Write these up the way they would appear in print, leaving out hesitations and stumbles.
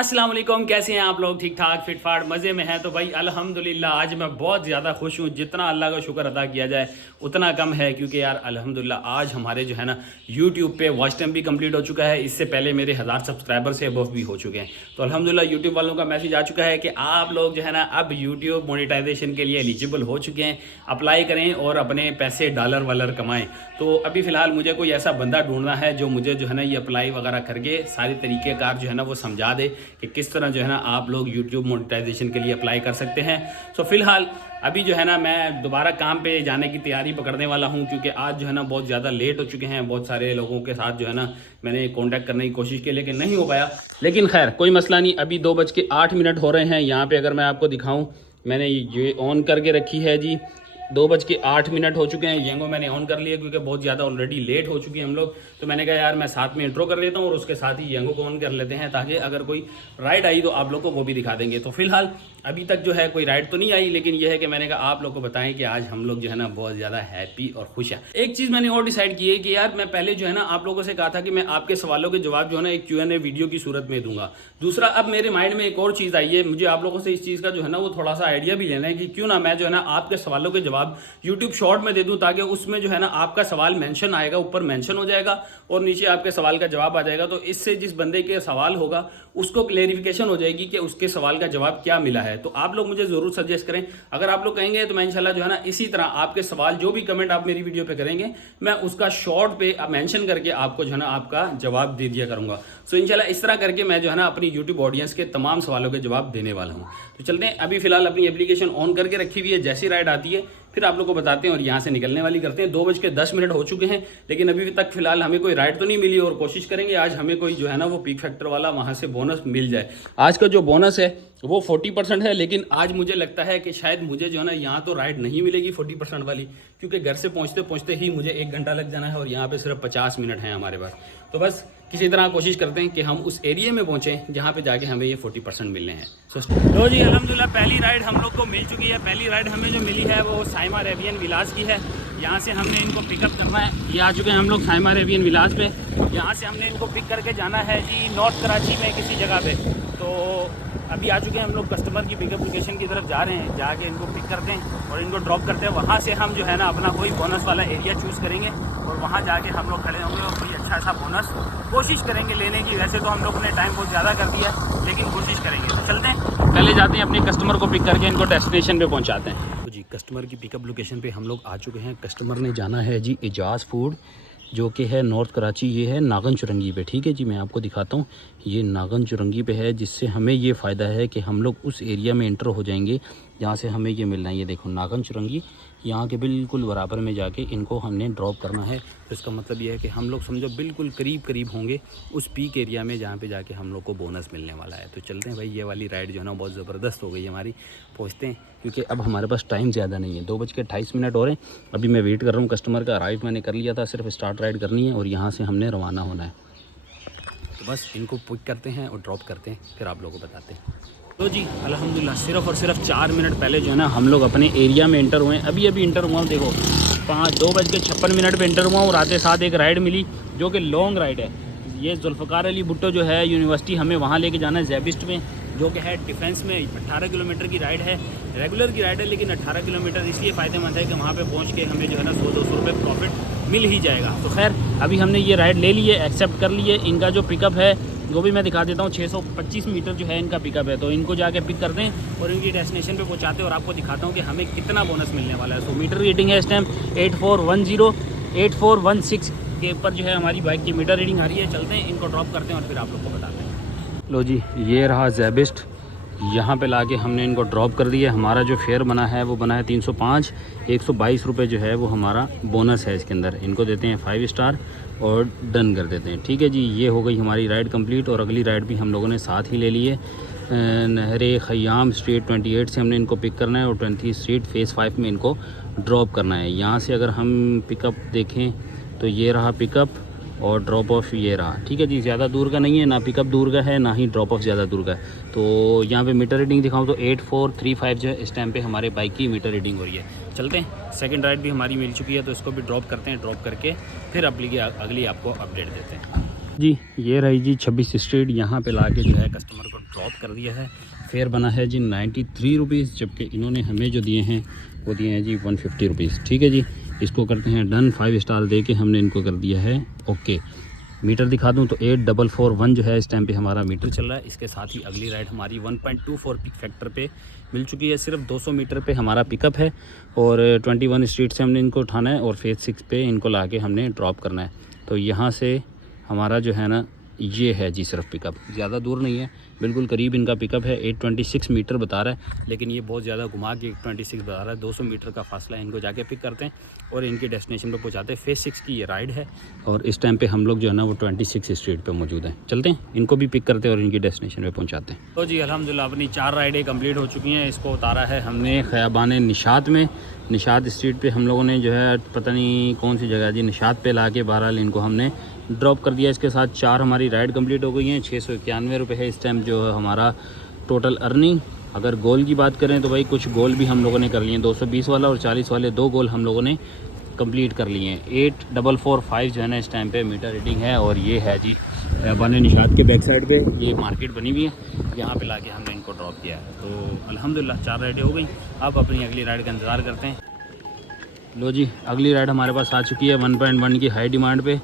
अस्सलाम वालेकुम, कैसे हैं आप लोग? ठीक ठाक फिट फाट मज़े में हैं? तो भाई अल्हम्दुलिल्लाह आज मैं बहुत ज़्यादा खुश हूँ। जितना अल्लाह का शुक्र अदा किया जाए उतना कम है, क्योंकि यार अल्हम्दुलिल्लाह आज हमारे जो है ना यूट्यूब पे वॉच टाइम भी कंप्लीट हो चुका है। इससे पहले मेरे 1000 सब्सक्राइबर से अबव भी हो चुके हैं। तो अल्हम्दुलिल्लाह यूट्यूब वालों का मैसेज आ चुका है कि आप लोग जो है ना अब यूट्यूब मोनेटाइजेशन के लिए एलिजिबल हो चुके हैं। अप्लाई करें और अपने पैसे डॉलर वालर कमाएँ। तो अभी फ़िलहाल मुझे कोई ऐसा बंदा ढूंढना है जो मुझे जो है ना ये अप्लाई वगैरह करके सारे तरीक़ेकार जो है ना वो समझा दे कि किस तरह जो है ना आप लोग यूट्यूब मोनेटाइजेशन के लिए अप्लाई कर सकते हैं। सो फिलहाल अभी जो है ना मैं दोबारा काम पे जाने की तैयारी पकड़ने वाला हूं, क्योंकि आज जो है ना बहुत ज़्यादा लेट हो चुके हैं। बहुत सारे लोगों के साथ जो है ना मैंने कांटेक्ट करने की कोशिश की लेकिन नहीं हो पाया। लेकिन खैर कोई मसला नहीं। अभी 2:08 हो रहे हैं। यहाँ पे अगर मैं आपको दिखाऊँ, मैंने ये ऑन करके रखी है जी। 2:08 हो चुके हैं। येंगो मैंने ऑन कर लिया क्योंकि बहुत ज़्यादा ऑलरेडी लेट हो चुकी है हम लोग। तो मैंने कहा यार मैं साथ में इंट्रो कर लेता हूँ और उसके साथ ही येंगो को ऑन कर लेते हैं, ताकि अगर कोई राइड आई तो आप लोग को वो भी दिखा देंगे। तो फिलहाल अभी तक जो है कोई राइड तो नहीं आई, लेकिन यह है कि मैंने कहा आप लोग को बताएं कि आज हम लोग जो है ना बहुत ज़्यादा हैप्पी और खुश हैं। एक चीज़ मैंने और डिसाइड की है कि यार मैं पहले जो है ना आप लोगों से कहा था कि मैं आपके सवालों के जवाब जो है ना एक Q&A वीडियो की सूरत में दूंगा। दूसरा, अब मेरे माइंड में एक और चीज़ आई है। मुझे आप लोगों से इस चीज़ का जो है ना वो थोड़ा सा आइडिया भी लेना है कि क्यों ना मैं जो है ना आपके सवालों के जवाब यूट्यूब शॉर्ट में दे दूं, ताकि उसमें जो है ना आपका सवाल मेंशन आएगा, ऊपर मेंशन हो जाएगा और नीचे आपके सवाल का जवाब आ जाएगा। तो इससे जिस बंदे के सवाल होगा उसको क्लेरिफिकेशन हो जाएगी कि उसके सवाल का जवाब क्या मिला है। तो आप लोग मुझे ज़रूर सजेस्ट करें। अगर आप लोग कहेंगे तो मैं इंशाल्लाह जो है ना इसी तरह आपके सवाल जो भी कमेंट आप मेरी वीडियो पे करेंगे मैं उसका शॉर्ट पे मेंशन करके आपको जो है ना आपका जवाब दे दिया करूँगा। सो इंशाल्लाह इस तरह करके मैं जो है ना अपनी यूट्यूब ऑडियंस के तमाम सवालों के जवाब देने वाला हूँ। तो चलते हैं, अभी फिलहाल अपनी एप्लीकेशन ऑन करके रखी हुई है। जैसी राइड आती है फिर आप लोग को बताते हैं और यहाँ से निकलने वाली करते हैं। 2:10 हो चुके हैं, लेकिन अभी तक फिलहाल हमें कोई राइड तो नहीं मिली और कोशिश करेंगे आज हमें कोई जो है ना वो पीक फैक्टर वाला वहाँ से बोनस मिल जाए। आज का जो बोनस है वो 40% है, लेकिन आज मुझे लगता है कि शायद मुझे जो है ना यहाँ तो राइड नहीं मिलेगी 40% वाली, क्योंकि घर से पहुँचते पहुँचते ही मुझे 1 घंटा लग जाना है और यहाँ पे सिर्फ 50 मिनट हैं हमारे पास। तो बस किसी तरह कोशिश करते हैं कि हम उस एरिया में पहुँचें जहाँ पे जाके हमें ये 40% मिलने हैं। तो जी अल्हम्दुलिल्लाह पहली राइड हम लोग को मिल चुकी है। पहली राइड हमें जो मिली है वो साइमा अरेबियन विलास की है। यहाँ से हमने इनको पिकअप करना है। ये आ चुके हैं हम लोग साइमा अरेबियन विलास पे। यहाँ से हमने इनको पिक करके जाना है जी नॉर्थ कराची में किसी जगह पे। तो अभी आ चुके हैं हम लोग कस्टमर की पिकअप लोकेशन की तरफ जा रहे हैं। जाके इनको पिक करते हैं और इनको ड्रॉप करते हैं। वहाँ से हम जो है ना अपना कोई बोनस वाला एरिया चूज़ करेंगे और वहाँ जाके हम लोग खड़े होंगे और कोई अच्छा सा बोनस कोशिश करेंगे लेने की। वैसे तो हम लोगों ने टाइम बहुत ज़्यादा कर दिया, लेकिन कोशिश करेंगे। तो चलते हैं, पहले जाते हैं अपने कस्टमर को पिक करके इनको डेस्टिनेशन पे पहुंचाते हैं। तो जी कस्टमर की पिकअप लोकेशन पे हम लोग आ चुके हैं। कस्टमर ने जाना है जी एजाज फूड, जो कि है नॉर्थ कराची। ये है नागन चुरंगी पे। ठीक है जी, मैं आपको दिखाता हूँ। ये नागन चुरंगी पे है, जिससे हमें ये फ़ायदा है कि हम लोग उस एरिया में इंटर हो जाएंगे जहाँ से हमें ये मिलना है। ये देखो नागन चुरंगी, यहाँ के बिल्कुल बराबर में जाके इनको हमने ड्रॉप करना है। तो इसका मतलब ये है कि हम लोग समझो बिल्कुल करीब करीब होंगे उस पीक एरिया में जहाँ पे जाके हम लोग को बोनस मिलने वाला है। तो चलते हैं भाई, ये वाली राइड जो है ना बहुत ज़बरदस्त हो गई हमारी। पहुँचते हैं, क्योंकि अब हमारे पास टाइम ज़्यादा नहीं है। 2:28 हो रहे हैं। अभी मैं वेट कर रहा हूँ कस्टमर का। अराइव मैंने कर लिया था, सिर्फ स्टार्ट राइड करनी है और यहाँ से हमने रवाना होना है। तो बस इनको पिक करते हैं और ड्रॉप करते हैं, फिर आप लोगों को बताते हैं। तो जी अल्हम्दुलिल्लाह सिर्फ और सिर्फ 4 मिनट पहले जो है ना हम लोग अपने एरिया में इंटर हुए हैं। अभी इंटर हुआ हूँ। देखो 2:56 पे इंटर हुआ हूँ और आते साथ एक राइड मिली जो कि लॉन्ग राइड है। ये जुल्फ़कार अली भुट्टो जो है यूनिवर्सिटी, हमें वहाँ लेके जाना है ज़ेबिस्ट में, जो कि है डिफेंस में। 18 किलोमीटर की राइड है, रेगुलर की राइड है, लेकिन 18 किलोमीटर इसलिए फ़ायदेमंद है कि वहाँ पे पहुँच के हमें जो है ना 100-200 रुपये प्रॉफिट मिल ही जाएगा। तो खैर अभी हमने ये राइड ले ली है, एक्सेप्ट कर लिए। इनका जो पिकअप है वो भी मैं दिखा देता हूँ। 625 मीटर जो है इनका पिकअप है। तो इनको जाके पिक करते हैं और इनकी डेस्टिनेशन पे पहुँचाते हैं और आपको दिखाता हूँ कि हमें कितना बोनस मिलने वाला है। सो मीटर रीडिंग है इस टाइम 8410 8416 के ऊपर जो है हमारी बाइक की मीटर रीडिंग आ रही है। चलते हैं, इनको ड्रॉप करते हैं और फिर आप लोग को बताते हैं। लो जी, ये रहा ज़ेबिस्ट। यहाँ पे लाके हमने इनको ड्रॉप कर दिया। हमारा जो फेयर बना है वो बना है 305। 122 रुपये जो है वो हमारा बोनस है इसके अंदर। इनको देते हैं 5 स्टार और डन कर देते हैं। ठीक है जी, ये हो गई हमारी राइड कंप्लीट। और अगली राइड भी हम लोगों ने साथ ही ले ली है। नहरे ख़याम स्ट्रीट 28 से हमने इनको पिक करना है और 20 स्ट्रीट फ़ेज़ 5 में इनको ड्रॉप करना है। यहाँ से अगर हम पिकअप देखें तो ये रहा पिकअप और ड्रॉप ऑफ ये रहा। ठीक है जी, ज़्यादा दूर का नहीं है, ना पिकअप दूर का है ना ही ड्रॉप ऑफ ज़्यादा दूर का है। तो यहाँ पे मीटर रीडिंग दिखाऊँ तो 8435 जो है इस टाइम पे हमारे बाइक की मीटर रीडिंग हो रही है। चलते हैं, सेकंड राइड भी हमारी मिल चुकी है तो इसको भी ड्रॉप करते हैं। ड्रॉप करके फिर अगली आपको अपडेट देते हैं। जी ये रही जी 26 स्ट्रीट, यहाँ पे लाके जो है कस्टमर को ड्रॉप कर दिया है। फेयर बना है जी 93 रुपीज़, जबकि इन्होंने हमें जो दिए हैं वो दिए हैं जी 150 रुपीज़। ठीक है जी, इसको करते हैं डन। 5 स्टार दे के हमने इनको कर दिया है ओके। मीटर दिखा दूं तो 8441 जो है इस टाइम पे हमारा मीटर चल रहा है। इसके साथ ही अगली राइड हमारी 1.24 पिक फैक्टर पे मिल चुकी है। सिर्फ 200 मीटर पे हमारा पिकअप है और 21 स्ट्रीट से हमने इनको उठाना है और फेज 6 पे इनको लाके हमने ड्रॉप करना है। तो यहाँ से हमारा जो है ना ये है जी सिर्फ पिकअप, ज़्यादा दूर नहीं है, बिल्कुल करीब इनका पिकअप है। 826 मीटर बता रहा है, लेकिन ये बहुत ज़्यादा घुमा के 826 बता रहा है। 200 मीटर का फासला है। इनको जाके पिक करते हैं और इनके डेस्टिनेशन पे पहुंचाते हैं। फेज 6 की ये राइड है और इस टाइम पे हम लोग जो है ना वो 26 स्ट्रीट पे मौजूद हैं। चलते हैं, इनको भी पिक करते हैं और इनकी डेस्टिनेशन पे पहुँचाते हैं। तो जी अल्हम्दुलिल्लाह अपनी 4 राइडें कम्प्लीट हो चुकी हैं। इसको उतारा है हमने ख़याबान निशात में। निशात स्ट्रीट पे हम लोगों ने जो है पता नहीं कौन सी जगह जी, निशात पे लाके बहरहाल इनको हमने ड्रॉप कर दिया। इसके साथ 4 हमारी राइड कंप्लीट हो गई हैं। 691 रुपये है इस टाइम जो है हमारा टोटल अर्निंग। अगर गोल की बात करें तो भाई कुछ गोल भी हम लोगों ने कर लिए हैं। 220 वाला और 40 वाले 2 गोल हम लोगों ने कंप्लीट कर लिए हैं। 8445 जो है ना इस टाइम पे मीटर रीडिंग है। और ये है जी बाने निशात के बैक साइड पे ये मार्केट बनी हुई है, यहाँ पे लाके हमने इनको ड्रॉप किया है। तो अल्हम्दुलिल्लाह 4 राइडें हो गई। अब अपनी अगली राइड का इंतज़ार करते हैं। लो जी अगली राइड हमारे पास आ चुकी है 1.1 की हाई डिमांड पे।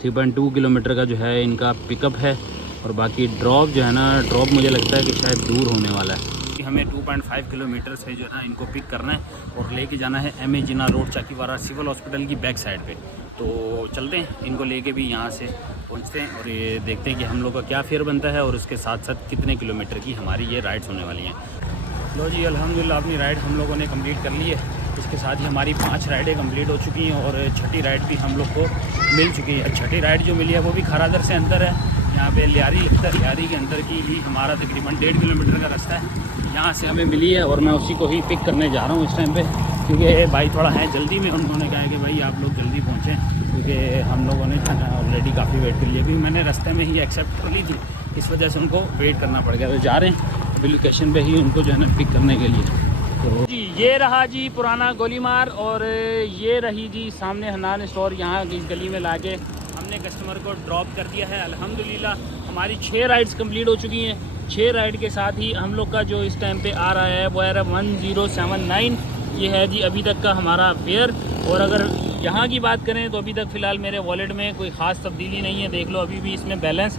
3.2 किलोमीटर का जो है इनका पिकअप है और बाकी ड्रॉप जो है ना, ड्रॉप मुझे लगता है कि शायद दूर होने वाला है। हमें 2.5 किलोमीटर से जो है ना इनको पिक करना है और लेके जाना है MA जिन्ना रोड चाकीवारा सिविल हॉस्पिटल की बैक साइड पे। तो चलते हैं, इनको लेके भी यहाँ से पहुँचते हैं और ये देखते हैं कि हम लोग का क्या फेयर बनता है और उसके साथ साथ कितने किलोमीटर की हमारी ये राइड्स होने वाली हैं। लो जी अल्हम्दुलिल्लाह अपनी राइड हम लोगों ने कंप्लीट कर ली है। इसके साथ ही हमारी 5 राइडें कंप्लीट हो चुकी हैं और 6ठी राइड भी हम लोग को मिल चुकी है। 6ठी राइड जो मिली है वो भी खारादर से अंदर है। यहाँ पे लियारी के अंदर की ही हमारा तकरीबन 1.5 किलोमीटर का रास्ता है। यहाँ से हमें मिली है और मैं उसी को ही पिक करने जा रहा हूँ इस टाइम पे, क्योंकि भाई थोड़ा है जल्दी में। उन्होंने कहा है कि भाई आप लोग जल्दी पहुँचें, क्योंकि हम लोगों ने ऑलरेडी काफ़ी वेट कर लिया, क्योंकि मैंने रास्ते में ही एक्सेप्ट कर ली थी, इस वजह से उनको वेट करना पड़ गया। तो जा रहे हैं अभी लोकेशन पे ही उनको जो है ना पिक करने के लिए। तो जी ये रहा जी पुराना गोलीमार और ये रही जी सामने हनान स्टोर। यहाँ इस गली में लाके हमने कस्टमर को ड्रॉप कर दिया है। अल्हम्दुलिल्लाह हमारी 6 राइड्स कंप्लीट हो चुकी हैं। 6 राइड के साथ ही हम लोग का जो इस टाइम पे आ रहा है वो है 1079। ये है जी अभी तक का हमारा फेयर। और अगर यहाँ की बात करें तो अभी तक फ़िलहाल मेरे वॉलेट में कोई ख़ास तब्दीली नहीं है। देख लो अभी भी इसमें बैलेंस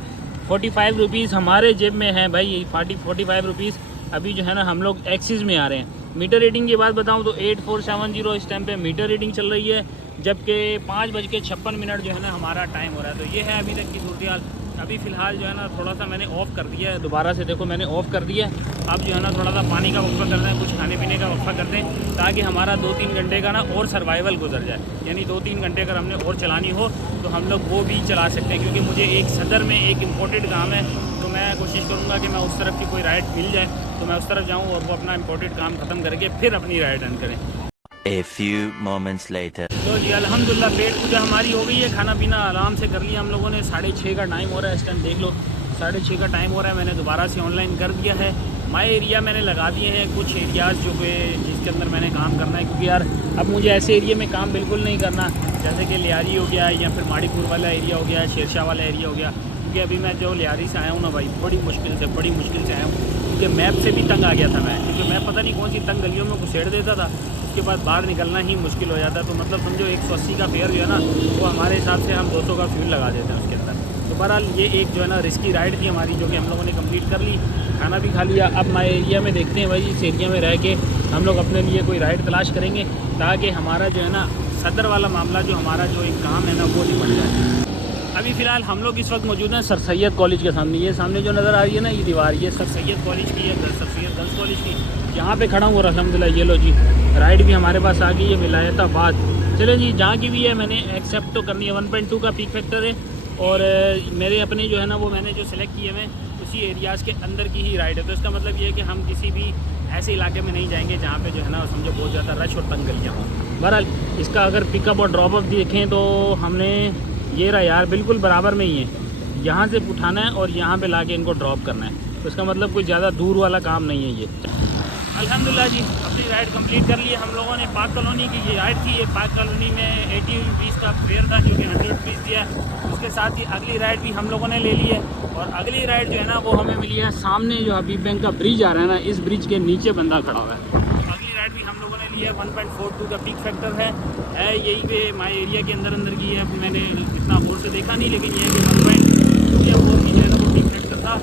45 रुपीज़ हमारे जेब में है भाई। 45 रुपीज़ अभी जो है ना हम लोग एक्सिस में आ रहे हैं। मीटर रीडिंग की बात बताऊं तो 8470 इस टाइम पे मीटर रीडिंग चल रही है, जबकि 5:56 जो है ना हमारा टाइम हो रहा है। तो ये है अभी तक की सूरत हाल। अभी फ़िलहाल जो है ना थोड़ा सा मैंने ऑफ़ कर दिया है, दोबारा से देखो मैंने ऑफ़ कर दिया है। अब जो है ना थोड़ा सा पानी का वक्फा करते हैं, कुछ खाने पीने का वक्फा करते हैं, ताकि हमारा 2-3 घंटे का ना और सर्वाइवल गुजर जाए। यानी 2-3 घंटे अगर हमने और चलानी हो तो हम लोग वो भी चला सकते हैं, क्योंकि मुझे एक सदर में एक इम्पोर्टेड काम है। तो मैं कोशिश करूँगा कि मैं उस तरफ की कोई राइड मिल जाए तो मैं उस तरफ जाऊँ और वो अपना इम्पोर्टेड काम ख़त्म करके फिर अपनी राइड रन करें। A few moments later. तो जी अल्हम्दुलिल्लाह पेट पूजा हमारी हो गई है। खाना पीना आराम से कर लिया हम लोगों ने। 6:30 का टाइम हो रहा है इस टाइम, देख लो 6:30 का टाइम हो रहा है। मैंने दोबारा से ऑनलाइन कर दिया है। माई एरिया मैंने लगा दिए हैं कुछ एरियाज़ जो कि जिसके अंदर मैंने काम करना है, क्योंकि यार अब मुझे ऐसे एरिया में काम बिल्कुल नहीं करना, जैसे कि लियारी हो गया या फिर माड़ीपुर वाला एरिया हो गया, शेरशाह वाला एरिया हो गया। क्योंकि अभी मैं जो लियारी से आया हूँ ना भाई, बड़ी मुश्किल से आया हूँ, क्योंकि मैप से भी तंग आ गया था मैं, क्योंकि मैं पता नहीं कौन सी तंग गलियों में घुसेड़ देता था। उसके बाद बाहर निकलना ही मुश्किल हो जाता है। तो मतलब समझो 180 का फेयर जो है ना वो हमारे हिसाब से हम 200 का फ्यूल लगा देते हैं उसके अंदर। तो बहरहाल ये एक जो है ना रिस्की राइड थी हमारी, जो कि हम लोगों ने कंप्लीट कर ली, खाना भी खा लिया। अब माई एरिया में देखते हैं भाई, इस एरिया में रह के हम लोग अपने लिए कोई राइड तलाश करेंगे, ताकि हमारा जो है ना सदर वाला मामला जो हमारा जो एक काम है ना वो निपट जाए। अभी फ़िलहाल हम लोग इस वक्त मौजूद हैं सर सैयद कॉलेज के सामने। ये सामने जो नज़र आ रही है ना ये दीवार, ये सर सैयद कॉलेज की है, सर सैयद गर्ल्स कॉलेज की। यहाँ पे खड़ा हूँ और अल्हम्दुलिल्लाह ये लो जी राइड भी हमारे पास आ गई है, विलायताबाद। चले जी जहाँ की भी है मैंने एक्सेप्ट तो करनी है। 1.2 का पीक फैक्टर है और मेरे अपने जो है ना वो मैंने जो सिलेक्ट किए हैं उसी एरियाज़ के अंदर की ही राइड है। तो इसका मतलब ये है कि हम किसी भी ऐसे इलाके में नहीं जाएंगे जहाँ पे जो है ना समझो बहुत ज़्यादा रश और तंग गलियाँ हों। बहरहाल इसका अगर पिकअप और ड्रॉप अप देखें तो हमने ये रहा यार बिल्कुल बराबर में ही है। यहाँ से उठाना है और यहाँ पे लाके इनको ड्रॉप करना है। तो इसका मतलब कोई ज़्यादा दूर वाला काम नहीं है ये। अल्हम्दुलिल्लाह जी अपनी राइड कंप्लीट कर ली है हम लोगों ने। पार्क कॉलोनी की ये राइड थी। ये पार्क कॉलोनी में 80 रुपीज़ का फेयर था जो कि 100 रुपीज़ दिया। उसके साथ ही अगली राइड भी हम लोगों ने ले ली है। और अगली राइड जो है ना वो हमें मिली है सामने जो हबीब बैंक का ब्रिज आ रहा है ना, इस ब्रिज के नीचे बंदा खड़ा हुआ है। अगली राइड भी हम लोगों ने ली है। 1.42 का पीक फैक्टर है यही पे माई एरिया के अंदर की है। मैंने इतना गौर से देखा नहीं, लेकिन यह है कि 1.4 की जो है ना वो पीक फैक्टर था।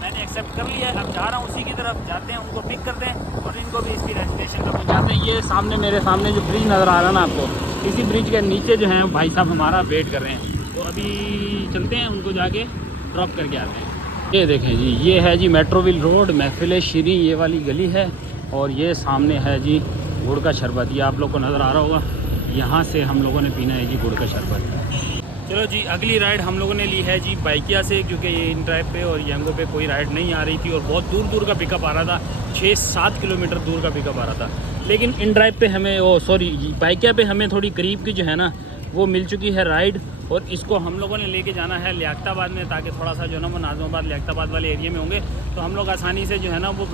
मैंने एक्सेप्ट कर लिया है। अब जा रहा हूँ उसी की तरफ, जाते हैं उनको पिक करते हैं और इनको भी इसकी डेस्टिनेशन पर पहुँचाते हैं। ये सामने मेरे सामने जो ब्रिज नज़र आ रहा है ना आपको, इसी ब्रिज के नीचे जो है भाई साहब हमारा वेट कर रहे हैं। तो अभी चलते हैं उनको जाके ड्रॉप करके आते हैं। ये देखें जी, ये है जी मेट्रोविल रोड, महफिल शीरी ये वाली गली है। और ये सामने है जी गुड़ का शरबत, ये आप लोग को नज़र आ रहा होगा। यहाँ से हम लोगों ने पीना है जी गुड़ का शरबत। चलो जी अगली राइड हम लोगों ने ली है जी बाइकिया से, क्योंकि ये इन ड्राइव पे और यंगो पे कोई राइड नहीं आ रही थी और बहुत दूर दूर का पिकअप आ रहा था। 6-7 किलोमीटर दूर का पिकअप आ रहा था। लेकिन इन ड्राइव पे हमें बाइकिया पे हमें थोड़ी करीब की जो है ना वो मिल चुकी है राइड। और इसको हम लोगों ने लेके जाना है लियाकताबाद में, ताकि थोड़ा सा जो है ना वो नाज़िमाबाद लियाकताबाद वाले एरिया में होंगे तो हम लोग आसानी से जो है ना वो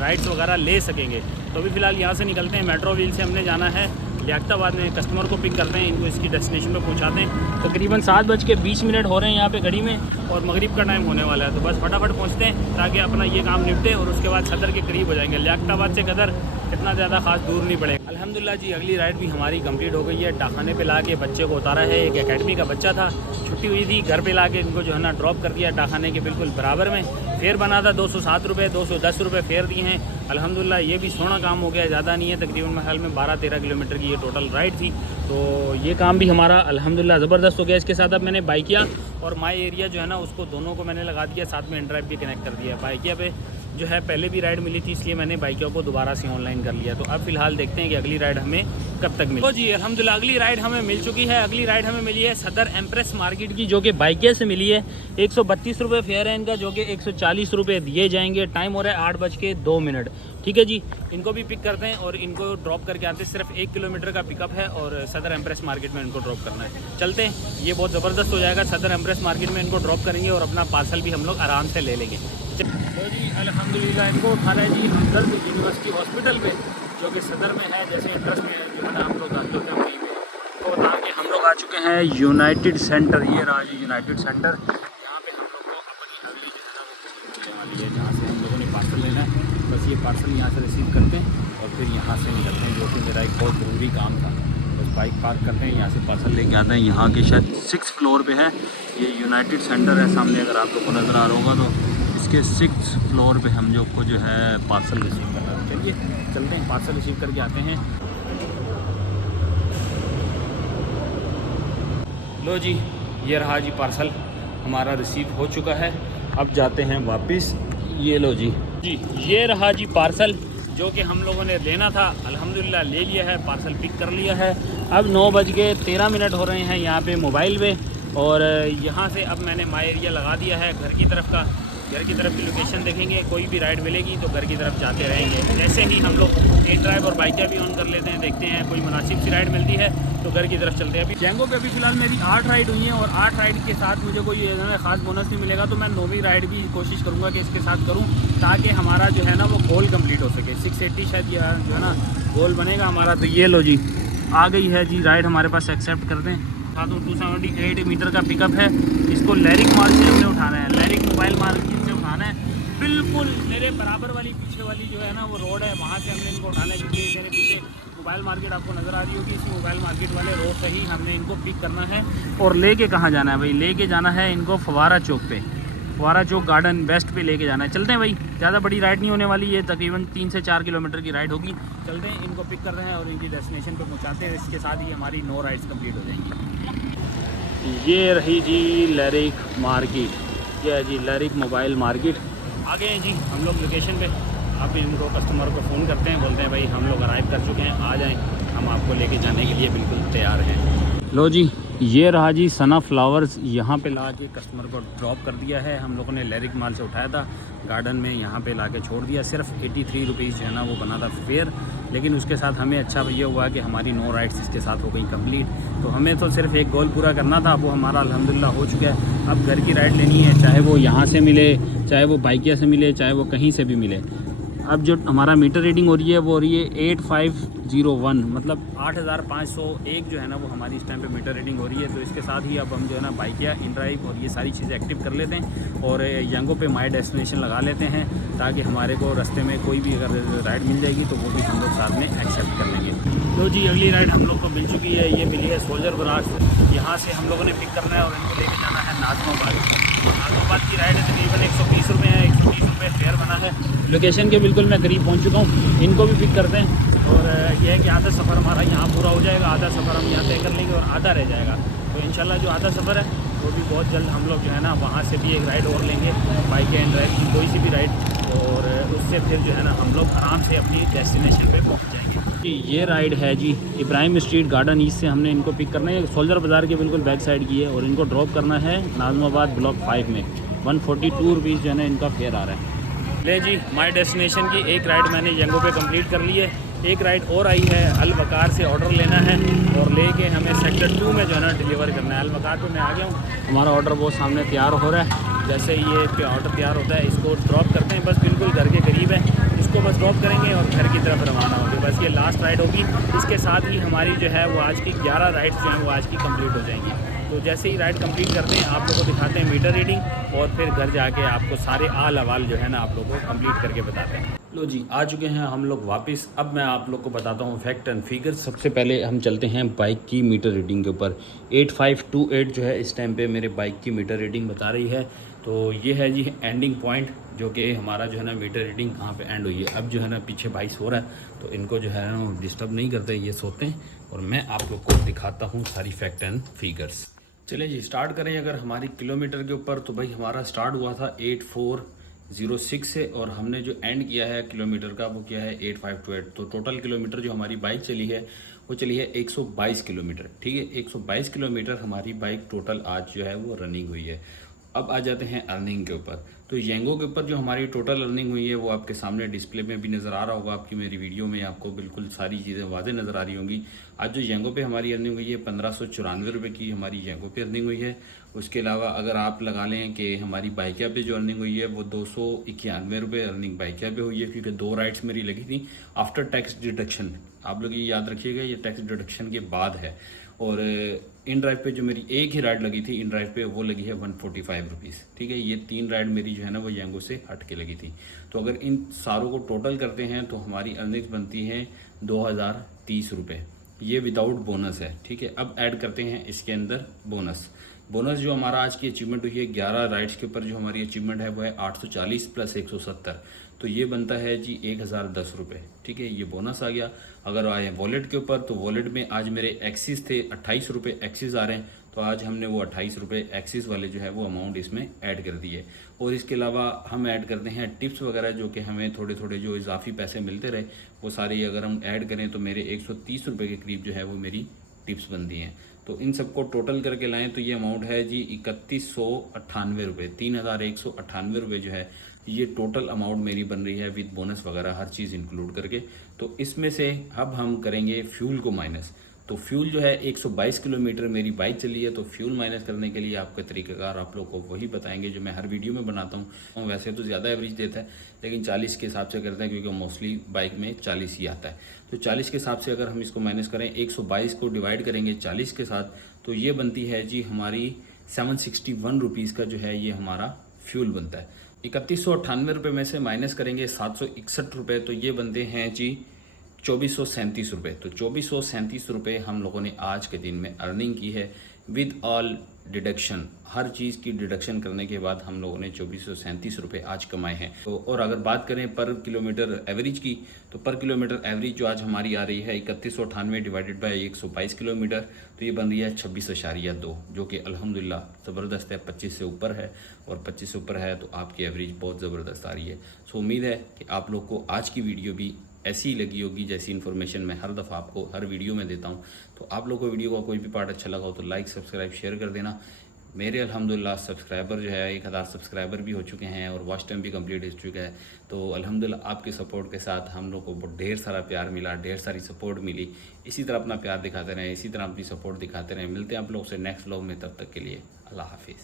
राइड्स वगैरह ले सकेंगे। तो अभी फ़िलहाल यहाँ से निकलते हैं। मेट्रो व्हील से हमने जाना है लियाकताबाद में। कस्टमर को पिक करते हैं, इनको इसकी डेस्टिनेशन पे पहुँचाते हैं। तकरीबन 7:20 हो रहे हैं यहाँ पे घड़ी में और मगरिब का टाइम होने वाला है। तो बस फटाफट पहुँचते हैं ताकि अपना ये काम निपटे और उसके बाद सदर के करीब हो जाएंगे। लियाकताबाद से गदर इतना ज़्यादा खास दूर नहीं पड़ेगा। अल्हम्दुलिल्लाह जी अगली राइड भी हमारी कंप्लीट हो गई है। डाखाने पे ला के बच्चे को उतारा है। एक एकेडमी का बच्चा था, छुट्टी हुई थी, घर पे ला के इनको जो है ना ड्रॉप कर दिया डाखाने के बिल्कुल बराबर में। फेयर बना था 207 रुपये, 210 रुपये फेयर दिए हैं। अल्हम्दुलिल्लाह ये भी सोना काम हो गया, ज़्यादा नहीं है। तकरीबन महल में 12-13 किलोमीटर की ये टोटल राइड थी। तो ये काम भी हमारा अल्हम्दुलिल्लाह ज़बरदस्त हो गया। इसके साथ अब मैंने बाइकिया और माई एरिया जो है ना उसको दोनों को मैंने लगा दिया, साथ में इन ड्राइव भी कनेक्ट कर दिया। बाइकिया पे जो है पहले भी राइड मिली थी, इसलिए मैंने बाइकिया को दोबारा से ऑनलाइन कर लिया। तो अब फिलहाल देखते हैं कि अगली राइड हमें कब तक मिली। तो जी अल्हम्दुलिल्लाह अगली राइड हमें मिल चुकी है। अगली राइड हमें मिली है सदर एम्प्रेस मार्केट की, जो कि बाइकिया से मिली है। 132 रुपये फेयर है इनका, जो कि 140 रुपये दिए जाएंगे। टाइम हो रहा है 8:02। ठीक है जी, इनको भी पिक करते हैं और इनको ड्रॉप करके आते हैं। सिर्फ 1 किलोमीटर का पिकअप है और सदर एम्प्रेस मार्केट में इनको ड्रॉप करना है। चलते हैं, ये बहुत ज़बरदस्त हो जाएगा। सदर एम्प्रेस मार्केट में इनको ड्रॉप करेंगे और अपना पार्सल भी हम लोग आराम से ले लेंगे। तो जी अल्हम्दुलिल्लाह इनको उठाना है जी हमदर्द यूनिवर्सिटी हॉस्पिटल में, जो कि सदर में है। जैसे एड्रेस में जो है ना हम लोग जानते हैं वहीं पे। तो बता के हम लोग आ चुके हैं यूनाइटेड सेंटर। ये रहा जी यूनाइटेड सेंटर। यहाँ पे हम लोग को अपनी अगली जो है ना वो मिलने वाली है, जहाँ से हम लोगों ने पार्सल लेना है। बस ये पार्सल यहाँ से रिसीव करते हैं और फिर यहाँ से निकलते हैं, जो कि मेरा एक बहुत ज़रूरी काम था। बस बाइक पार्क करते हैं, यहाँ से पार्सल लेके आते हैं। यहाँ के शायद 6th फ्लोर पे है ये यूनाइटेड सेंटर है सामने, अगर आप लोग को नज़र आ रहा होगा तो। इसके 6th फ्लोर पे हम लोग को जो है पार्सल रिसीव करना है। चलिए चलते हैं, पार्सल रिसीव करके आते हैं। लो जी ये रहा जी पार्सल हमारा रिसीव हो चुका है। अब जाते हैं वापस। ये लो जी ये रहा जी पार्सल जो कि हम लोगों ने लेना था। अल्हम्दुलिल्लाह ले लिया है, पार्सल पिक कर लिया है। अब 9:13 हो रहे हैं यहाँ पे मोबाइल पे। और यहाँ से अब मैंने माई एरिया लगा दिया है घर की तरफ का। घर की तरफ की लोकेशन देखेंगे, कोई भी राइड मिलेगी तो घर की तरफ जाते रहेंगे। जैसे ही हम लोग ए ड्राइव और बाइकिया भी ऑन कर लेते हैं, देखते हैं कोई मुनासिब सी राइड मिलती है तो घर की तरफ चलते हैं। अभी जैंगो पे अभी फ़िलहाल मेरी 8 राइड हुई हैं और 8 राइड के साथ मुझे कोई ख़ास बोनस नहीं मिलेगा। तो मैं 9वीं राइड भी कोशिश करूँगा कि इसके साथ करूँ, ताकि हमारा जो है ना वो गोल कम्प्लीट हो सके। 680 शायद जो है ना गोल बनेगा हमारा। तो ये लो जी आ गई है जी राइड हमारे पास, एक्सेप्ट करते हैं। 278 मीटर का पिकअप है। इसको लैरिक मॉल से हमने उठाना है, लैरिक मोबाइल मार्केट से उठाना है। बिल्कुल मेरे बराबर वाली पीछे वाली जो है ना वो रोड है, वहाँ से हमने इनको उठाना है। क्योंकि मेरे पीछे मोबाइल मार्केट आपको नज़र आ रही होगी, इसी मोबाइल मार्केट वाले रोड से ही हमने इनको पिक करना है। और लेके कहाँ जाना है भाई? लेके जाना है इनको फवारा चौक पे, फवारा चौक गार्डन वेस्ट पे लेके जाना है। चलते हैं भाई, ज़्यादा बड़ी राइड नहीं होने वाली है, तकरीबन 3 से 4 किलोमीटर की राइड होगी। चलते हैं, इनको पिक कर रहे हैं और इनकी डेस्टिनेशन पे पहुंचाते हैं। इसके साथ ही हमारी 9 राइड्स कंप्लीट हो जाएंगी। ये रही जी लैरिक मार्केट, ये है जी लैरिक मोबाइल मार्केट। आगे हैं जी हम लोग लोकेशन पे। आप इनको कस्टमर को फ़ोन करते हैं, बोलते हैं भाई हम लोग अराइव कर चुके हैं, आ जाएँ, हम आपको लेके जाने के लिए बिल्कुल तैयार हैं। लो जी ये रहा जी सना फ्लावर्स, यहाँ पे ला के कस्टमर को ड्रॉप कर दिया है। हम लोगों ने लैरिक माल से उठाया था, गार्डन में यहाँ पे ला के छोड़ दिया। सिर्फ 83 रुपीज़ जो है ना वो बना था फेयर। लेकिन उसके साथ हमें अच्छा ये हुआ कि हमारी 9 राइड्स इसके साथ हो गई कंप्लीट। तो हमें तो सिर्फ एक गोल पूरा करना था, वो हमारा अल्हम्दुलिल्लाह हो चुका है। अब घर की राइड लेनी है, चाहे वो यहाँ से मिले, चाहे वो बाइकिया से मिले, चाहे वो कहीं से भी मिले। अब जो हमारा मीटर रीडिंग हो रही है वो हो रही है 8501, मतलब 8501 जो है ना वो हमारी इस टाइम पे मीटर रीडिंग हो रही है। तो इसके साथ ही अब हम जो है ना बाइक या इन ड्राइव और ये सारी चीज़ें एक्टिव कर लेते हैं और यंगो पे माई डेस्टिनेशन लगा लेते हैं, ताकि हमारे को रास्ते में कोई भी अगर राइड मिल जाएगी तो वो भी हम लोग साथ में एक्सेप्ट कर लेंगे। तो जी अगली राइड हम लोग को मिल चुकी है, ये मिली है सोल्जर बराज से। यहाँ से हम लोगों ने पिक करना है और इनको लेके जाना है नाज़माबाद। नाज़माबाद की राइड है तकरीबन 120 रुपये है, 130 रुपये फेयर बना है। लोकेशन के बिल्कुल मैं करीब पहुँच चुका हूँ, इनको भी पिक करते हैं। और यह है कि आधा सफ़र हमारा यहाँ पूरा हो जाएगा, आधा सफ़र हम यहाँ तय कर लेंगे और आधा रह जाएगा। तो इंशाल्लाह जो आधा सफ़र है वो भी बहुत जल्द हम लोग जो है ना वहाँ से भी एक राइड और लेंगे, बाइक एंड ड्राइव की कोई सी भी राइड, और उससे फिर जो है ना हम लोग आराम से अपनी डेस्टिनेशन पे पहुँच जाएंगे। जी ये राइड है जी इब्राहिम स्ट्रीट गार्डन ईस्ट से हमने इनको पिक करना है, सोल्जर बाज़ार के बिल्कुल बैक साइड की है, और इनको ड्रॉप करना है नाज़माबाद ब्लॉक 5 में। 142 रुपीज़ जो है ना इनका फेयर आ रहा है। ले जी माई डेस्टिनेशन की एक राइड मैंने यंगो पे कंप्लीट कर ली है, एक राइड और आई है। अल वकार से ऑर्डर लेना है और लेके हमें सेक्टर 2 में जो है ना डिलीवर करना है। अल वकार पे मैं आ गया हूँ, हमारा ऑर्डर वो सामने तैयार हो रहा है। जैसे ये पे ऑर्डर तैयार होता है इसको ड्रॉप करते हैं, बस बिल्कुल घर के करीब है, इसको बस ड्रॉप करेंगे और घर की तरफ रवाना होंगे। बस ये लास्ट राइड होगी, इसके साथ ही हमारी जो है वो आज की 11 राइड्स जो हैं वो आज की कंप्लीट हो जाएंगी। तो जैसे ही राइड कंप्लीट करते हैं आप लोगों को दिखाते हैं मीटर रीडिंग, और फिर घर जाके आपको सारे आल अवाल जो है ना आप लोगों को कंप्लीट करके बताते हैं। लो जी आ चुके हैं हम लोग वापस। अब मैं आप लोग को बताता हूँ फैक्ट एंड फिगर। सबसे पहले हम चलते हैं बाइक की मीटर रीडिंग के ऊपर। 8528 जो है इस टाइम पे मेरे बाइक की मीटर रीडिंग बता रही है। तो ये है जी एंडिंग पॉइंट, जो कि हमारा जो है ना मीटर रीडिंग कहाँ पे एंड हुई है। अब जो है ना पीछे बाइक सो रहा है तो इनको जो है ना डिस्टर्ब नहीं करते, ये सोते हैं, और मैं आप लोग को दिखाता हूँ सारी फैक्ट एंड फिगर्स। चलिए जी स्टार्ट करें अगर हमारी किलोमीटर के ऊपर। तो भाई हमारा स्टार्ट हुआ था 8406 से, और हमने जो एंड किया है किलोमीटर का वो किया है 8528। तो टोटल किलोमीटर जो हमारी बाइक चली है वो चली है 122 किलोमीटर। ठीक है, 122 किलोमीटर हमारी बाइक टोटल आज जो है वो रनिंग हुई है। अब आ जाते हैं अर्निंग के ऊपर। तो येंगो के ऊपर जो हमारी टोटल अर्निंग हुई है वो आपके सामने डिस्प्ले में भी नज़र आ रहा होगा, आपकी मेरी वीडियो में आपको बिल्कुल सारी चीज़ें वाज़े नज़र आ रही होंगी। आज जो येंगो पे हमारी अर्निंग हुई है 1594 रुपये की हमारी येंगो पे अर्निंग हुई है। उसके अलावा अगर आप लगा लें कि हमारी बाइकिया पे जो अर्निंग हुई है वो 291 रुपये अर्निंग बाइकिया पे हुई है, क्योंकि 2 राइड्स मेरी लगी थी आफ्टर टैक्स डिडक्शन। आप लोग ये याद रखिएगा ये टैक्स डिडक्शन के बाद है। और इन ड्राइव पे जो मेरी एक ही राइड लगी थी इन ड्राइव पे वो लगी है 145 रुपीज़। ठीक है, ये 3 राइड मेरी जो है ना वो येंगो से हट के लगी थी। तो अगर इन सारों को टोटल करते हैं तो हमारी अर्निंग्स बनती हैं 2030 रुपये, ये विदाउट बोनस है। ठीक है, अब ऐड करते हैं इसके अंदर बोनस। बोनस जो हमारा आज की अचीवमेंट हुई है 11 राइड्स के ऊपर जो हमारी अचीवमेंट है वो है 840 प्लस 170, तो ये बनता है जी 1010 रुपये। ठीक है, ये बोनस आ गया। अगर आए वॉलेट के ऊपर तो वॉलेट में आज मेरे एक्सिस थे 28 रुपये एक्सिस आ रहे हैं, तो आज हमने वो 28 रुपये एक्सिस वाले जो है वो अमाउंट इसमें ऐड कर दिए। और इसके अलावा हम ऐड करते हैं टिप्स वगैरह, जो कि हमें थोड़े थोड़े जो इजाफी पैसे मिलते रहे वो सारे अगर हम ऐड करें तो मेरे 130 रुपये के करीब जो है वो मेरी टिप्स बनती हैं। तो इन सबको टोटल करके लाएं तो ये अमाउंट है जी 3198 रुपये, 3198 रुपये जो है ये टोटल अमाउंट मेरी बन रही है विद बोनस वगैरह हर चीज़ इंक्लूड करके। तो इसमें से अब हम करेंगे फ्यूल को माइनस। तो फ्यूल जो है 122 किलोमीटर मेरी बाइक चली है, तो फ्यूल माइनस करने के लिए आपके तरीक़ाकार आप लोग को वही बताएंगे जो मैं हर वीडियो में बनाता हूँ। वैसे तो ज़्यादा एवरेज देता है लेकिन 40 के हिसाब से करते हैं, क्योंकि मोस्टली बाइक में 40 ही आता है। तो 40 के हिसाब से अगर हम इसको माइनस करें, 122 को डिवाइड करेंगे 40 के साथ, तो ये बनती है जी हमारी 761 रुपीज़ का जो है ये हमारा फ्यूल बनता है। 3198 रुपये में से माइनस करेंगे 761 रुपये, तो ये बनते हैं जी 2437 रुपये। तो 2437 रुपये हम लोगों ने आज के दिन में अर्निंग की है विद ऑल डिडक्शन, हर चीज़ की डिडक्शन करने के बाद हम लोगों ने 2437 रुपये आज कमाए हैं। तो और अगर बात करें पर किलोमीटर एवरेज की, तो पर किलोमीटर एवरेज जो आज हमारी आ रही है 3198 डिवाइडेड बाय 122 किलोमीटर, तो ये बन रही है 26.2, जो कि अल्हम्दुलिल्लाह ज़बरदस्त है, 25 से ऊपर है। और 25 से ऊपर है तो आपकी एवरेज बहुत ज़बरदस्त आ रही है। सो उम्मीद है कि आप लोग को आज की वीडियो भी ऐसी ही लगी होगी जैसी इन्फॉर्मेशन मैं हर दफ़ा आपको हर वीडियो में देता हूँ। तो आप लोगों को वीडियो का कोई भी पार्ट अच्छा लगा हो तो लाइक सब्सक्राइब शेयर कर देना। मेरे अल्हम्दुलिल्लाह सब्सक्राइबर जो है 1000 सब्सक्राइबर भी हो चुके हैं और वॉच टाइम भी कंप्लीट हो चुका है। तो अल्हम्दुलिल्लाह आपके सपोर्ट के साथ हम लोग को बहुत ढेर सारा प्यार मिला, ढेर सारी सपोर्ट मिली। इसी तरह अपना प्यार दिखाते रहें, इसी तरह अपनी सपोर्ट दिखाते रहें। मिलते हैं आप लोग से नेक्स्ट व्लॉग में, तब तक के लिए अल्लाह हाफिज़।